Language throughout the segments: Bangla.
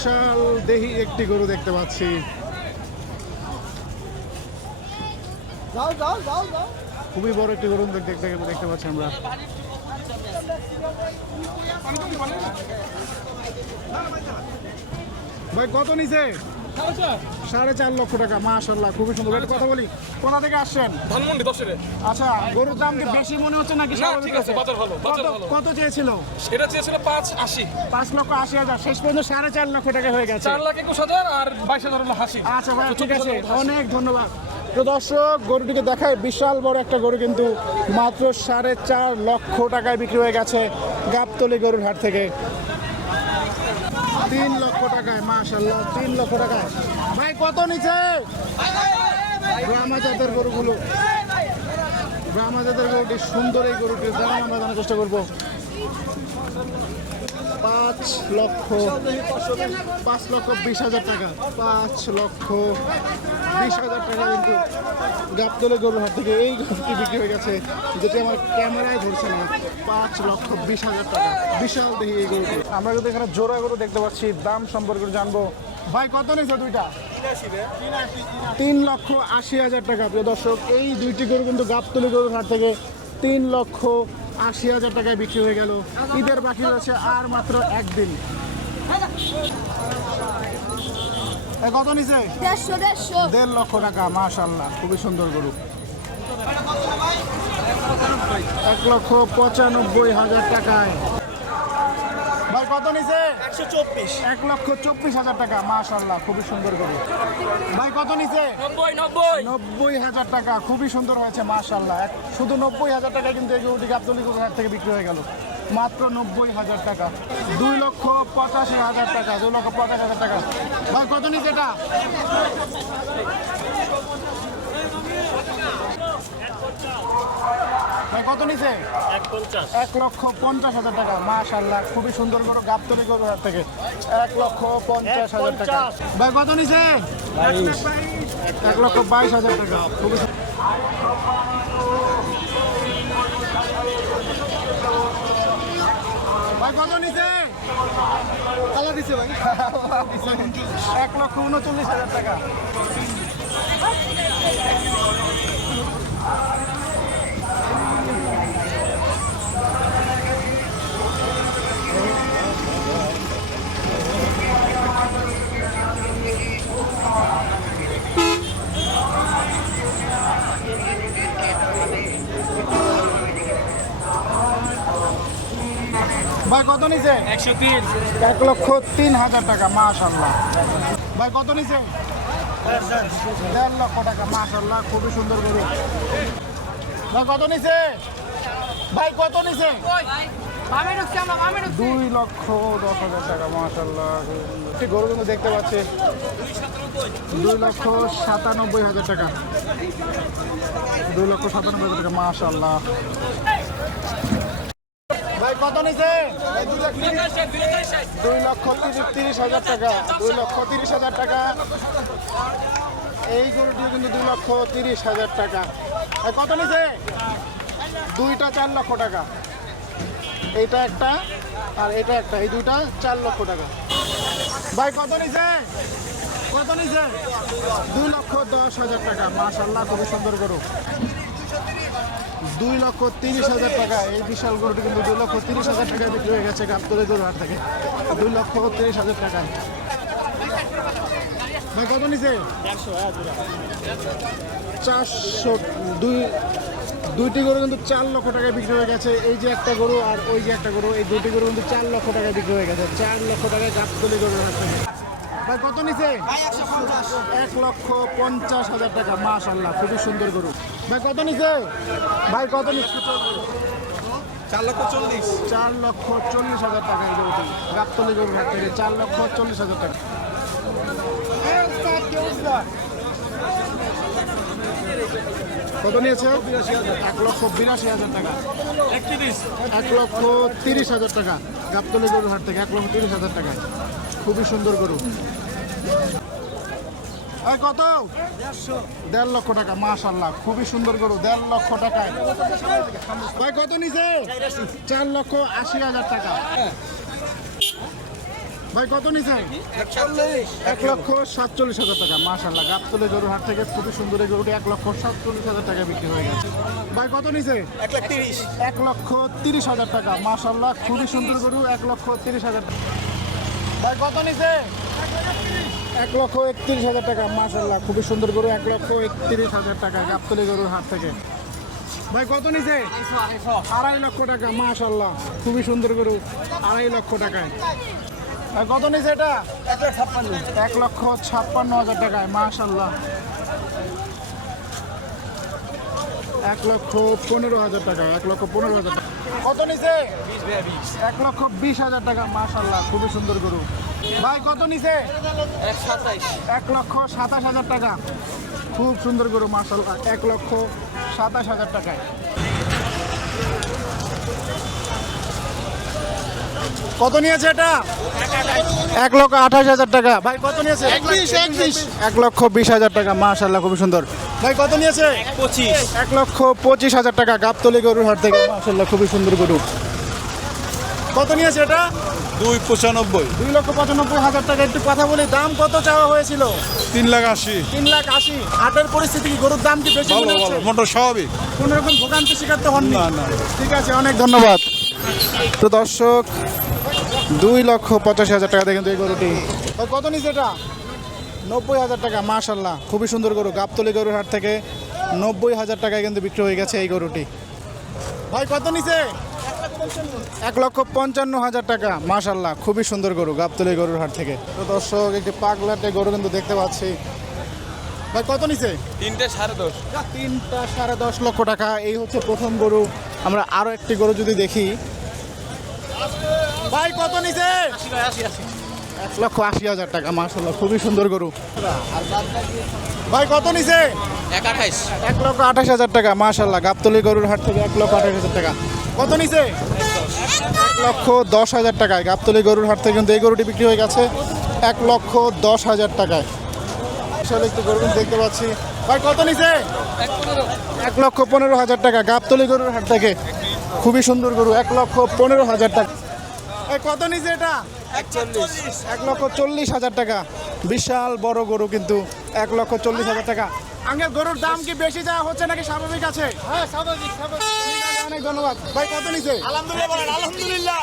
বিশাল দেহি একটি গরু দেখতে পাচ্ছি। খুবই বড় একটি গরু দেখতে পাচ্ছি আমরা। ভাই কত নিছে? 4.5 লক্ষ টাকা। মাশাআল্লাহ, খুবই সুন্দর। একটা কথা বলি, কোথা থেকে আসছেন? ধানমন্ডি 10-এর। আচ্ছা, গরুর দাম কি বেশি মনে হচ্ছে নাকি? না, ঠিক আছে, বাজার ভালো, বাজার ভালো। কত চেয়েছিল? এটা চেয়েছিল 5.80। 5,80,000, শেষ পর্যন্ত 4.5 লক্ষ টাকা হয়ে গেছে। 4,21,000 আর 22,000 হলো হাসি। আচ্ছা ভাই, ঠিক আছে, অনেক ধন্যবাদ। তো দর্শক, গরুটিকে দেখায়, বিশাল বড় একটা গরু, কিন্তু মাত্র 4.5 লক্ষ টাকায় বিক্রি হয়ে গেছে গাবতলী গরুর হাট থেকে। 3 লক্ষ টাকায়। মাশাআল্লাহ, 3 লক্ষ টাকায়। ভাই কত নিচে? ব্রাহ্মা জাতের গরুগুলো, ব্রাহ্মা জাতের গরুটি সুন্দর। এই গরুটির দাম আমরা জানার চেষ্টা করবো। 5,20,000 টাকা। 5,20,000 টাকা কিন্তু গাবতলী গরুর হাট থেকে এই গরুটি বিক্রি হয়ে গেছে, যেটি আমার ক্যামেরায় ধরছে না। 5,20,000 টাকা। বিশাল দেখি এই গরুটি। আমরা কিন্তু এখানে জোড়া গরু দেখতে পাচ্ছি, দাম সম্পর্কে জানবো। ভাই কত নিয়েছে দুইটা? 3,80,000 টাকা। প্রিয় দর্শক, এই দুইটি গরু কিন্তু গাবতলী গরুর হাট থেকে 3,80,000 টাকায় বিক্রি হয়ে গেল। ঈদের বাকি রয়েছে আর মাত্র একদিন। কত নিছে? 1.5 লক্ষ টাকা। মাশাআল্লাহ, খুবই সুন্দর গরু। 1,95,000 টাকায়। ভাই কত নিছে? 1,24,000 টাকা। মাশাআল্লাহ, খুবই সুন্দর গরু। ভাই কত নিছে? 90,000 টাকা। খুবই সুন্দর হয়েছে, মাশাআল্লাহ। শুধু 90,000 টাকা কিন্তু এই গরুটি গাবতলী গরুর হাট থেকে বিক্রি হয়ে গেল। মাত্র 90,000 টাকা। 2,85,000 টাকা। 2,50,000 টাকা। ভাই কত নিছে এটা? ভাই কত নিছে? 1,50,000 টাকা। মাশাআল্লাহ, খুবই সুন্দর গরু গাবতলী গরুর হাট থেকে। 1,50,000 টাকা। ভাই কত নিছে? 1,22,000 টাকা। খুবই ভাই কত নিছে? কালা দিছে ভাই। 1,39,000 টাকা। ভাই কত নিছে? 103। 1,03,000 টাকা। মাশাআল্লাহ। ভাই কত নিছে? 1.5 লক্ষ টাকা। মাশাআল্লাহ, খুবই সুন্দর গরু। ভাই কত নিছে? ভাই কত নিছে? 2,10,000 টাকা। মাশাআল্লাহ, একটি গরু কিন্তু দেখতে পাচ্ছি। 2,97,000 টাকা। 2,97,000 টাকা। মাশাআল্লাহ। ভাই কত নিছে? 2,30,000 টাকা। 2,30,000 টাকা। এই গরুটিও কিন্তু 2,30,000 টাকা। ভাই কত নিছে? দুইটা 4 লক্ষ টাকা। এইটা একটা আর এটা একটা, এই দুইটা 4 লক্ষ টাকা। ভাই কত নিছে? কত নিছে? 2,10,000 টাকা। মাশাআল্লাহ, খুবই সুন্দর গরু। 2,30,000 টাকা। এই বিশাল গরুটি কিন্তু 2,30,000 টাকায় বিক্রি হয়ে গেছে গাবতলী গরুর হাট থেকে। 2,30,000 টাকায়। ভাই কত নিছে? 400। দুইটি গরু কিন্তু 4 লক্ষ টাকায় বিক্রি হয়ে গেছে। এই যে একটা গরু আর ওই যে একটা গরু, এই দুইটি গরু কিন্তু 4 লক্ষ টাকায় বিক্রি হয়ে গেছে। 4 লক্ষ টাকায় গাবতলী গরুর হাট থেকে। ভাই কত নিছে? 1,50,000 টাকা। মাশাআল্লাহ, খুবই সুন্দর গরু। ভাই কত নিছে? ভাই কত নিচ্ছে? 4,40,000। 4,40,000 টাকা। এই গরুটি গাবতলী গরুর হাট থেকে 4,40,000 টাকা। কত নিয়েছে? 1,82,000 টাকা। 1,30,000 টাকা। গাবতলী গরুর হাট থেকে 1,30,000 টাকা। খুবই সুন্দর গরু। কত? 1.5 লক্ষ টাকা। মাশাআল্লাহ, খুবই সুন্দর গরু। 1.5 লক্ষ টাকায়। ভাই কত নিছে? 4,80,000 টাকা। ভাই কত নিছে? 1,47,000 টাকা। মাশাআল্লাহ, গাবতলী গরুর হাট থেকে খুবই সুন্দর এই গরুটি 1,47,000 টাকা বিক্রি হয়ে গেছে। ভাই কত নিছে? 1,30,000 টাকা। মাশাআল্লাহ, খুবই সুন্দর গরু, 1,30,000 টাকা। ভাই কত নিছে? 1,31,000 টাকা। মাশাআল্লাহ, খুবই সুন্দর গরু, 1,31,000 টাকা গাবতলী গরুর হাট থেকে। ভাই কত নিছে? 2.5 লক্ষ টাকা। মাশাআল্লাহ, খুবই সুন্দর গরু, 2.5 লক্ষ টাকায়। ভাই কত নিছে এটা? 1,56,000 টাকায়। মাশাআল্লাহ, 1,15,000 টাকা। 1,15,000 টাকা। কত নিছে? 1,20,000 টাকা। মাশাআল্লাহ, খুবই সুন্দর গরু। ভাই কত নিছে? 1,27,000 টাকা। খুব সুন্দর গরু, মাশাআল্লাহ, 1,27,000 টাকায়। কত নিয়েছে এটা? 1,28,000 টাকা। ভাই কত নিয়েছে? 1,20,000 টাকা। মাশাআল্লাহ, খুবই সুন্দর। ভাই কত নিয়েছে? 1,25,000 টাকা গাবতলী গরুর হাট থেকে। মাশাআল্লাহ, খুবই সুন্দর গরু। কত নিয়েছে এটা? 2,95,000 2,95,000 টাকা। একটু কথা বলি, দাম কত চাওয়া হয়েছিল? 3,80,000 3,80,000। হাটের পরিস্থিতি কি, গরুর দাম কি বেশি মনে হচ্ছে? মোটর স্বাভাবিক। কোনো রকম ভোগান্তি শিকার তো হননি? না, না। ঠিক আছে, অনেক ধন্যবাদ। তো দর্শক, 2,85,000 টাকা দেখেন তো এই গরুটি। ভাই কত নিচ্ছে এটা? 90,000 টাকা। মাশাআল্লাহ, খুবই সুন্দর গরু, গাবতলী গরুর হাট থেকে 90,000 টাকায় কিন্তু বিক্রি হয়ে গেছে এই গরুটি। ভাই কত নিছে? 1,55,000 টাকা। মাশাআল্লাহ, খুবই সুন্দর গরু, গাবতলী গরুর হাট থেকে। তো দর্শক, একটি পাগলাটে গরু কিন্তু দেখতে পাচ্ছি। ভাই কত নিছে? 3.10 3.10 লক্ষ টাকা। এই হচ্ছে প্রথম গরু। আমরা আরো একটি গরু যদি দেখি। ভাই কত নিছে? 1,80,000 টাকা। মাশাআল্লাহ, খুবই সুন্দর গরু। ভাই কত নিছে? 1,28,000 টাকা। মাশাআল্লাহ, গাবতলী গরুর হাট থেকে 1,28,000 টাকা। কত নিছে? 1,10,000 টাকায় গাবতলী গরুর হাট থেকে কিন্তু এই গরুটি বিক্রি হয়ে গেছে 1,10,000 টাকায়। আসলে একটু গরু কিন্তু দেখতে পাচ্ছি। ভাই কত নিছে? 1,15,000 টাকা গাবতলী গরুর হাট থেকে। খুবই সুন্দর গরু, 1,15,000 টাকা। এই কত নিছে এটা? 1,40,000 টাকা। বিশাল বড় গরু কিন্তু 1,40,000 টাকা। আঙ্কেল, গরুর দাম কি বেশি যাওয়া হচ্ছে নাকি স্বাভাবিক আছে? হ্যাঁ, স্বাভাবিক। অনেক ধন্যবাদ। ভাই কত নিছে? আলহামদুলিল্লাহ।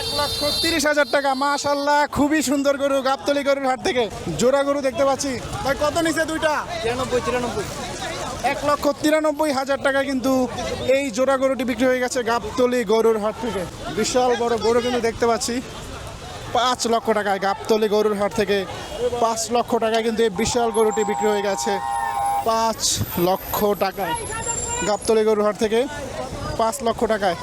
1,30,000 টাকা। মাশাআল্লাহ, খুবই সুন্দর গরু, গাবতলী গরুর হাট থেকে জোড়া গরু দেখতে পাচ্ছি। ভাই কত নিছে দুইটা? 93। 1,93,000 টাকা কিন্তু এই জোড়া গরুটি বিক্রি হয়ে গেছে গাবতলী গরুর হাট থেকে। বিশাল বড় গরু কিন্তু দেখতে পাচ্ছি। 5 লক্ষ টাকায় গাবতলী গরুর হাট থেকে 5 লক্ষ টাকায় কিন্তু এই বিশাল গরুটি বিক্রি হয়ে গেছে। 5 লক্ষ টাকায় গাবতলী গরুর হাট থেকে 5 লক্ষ টাকায়।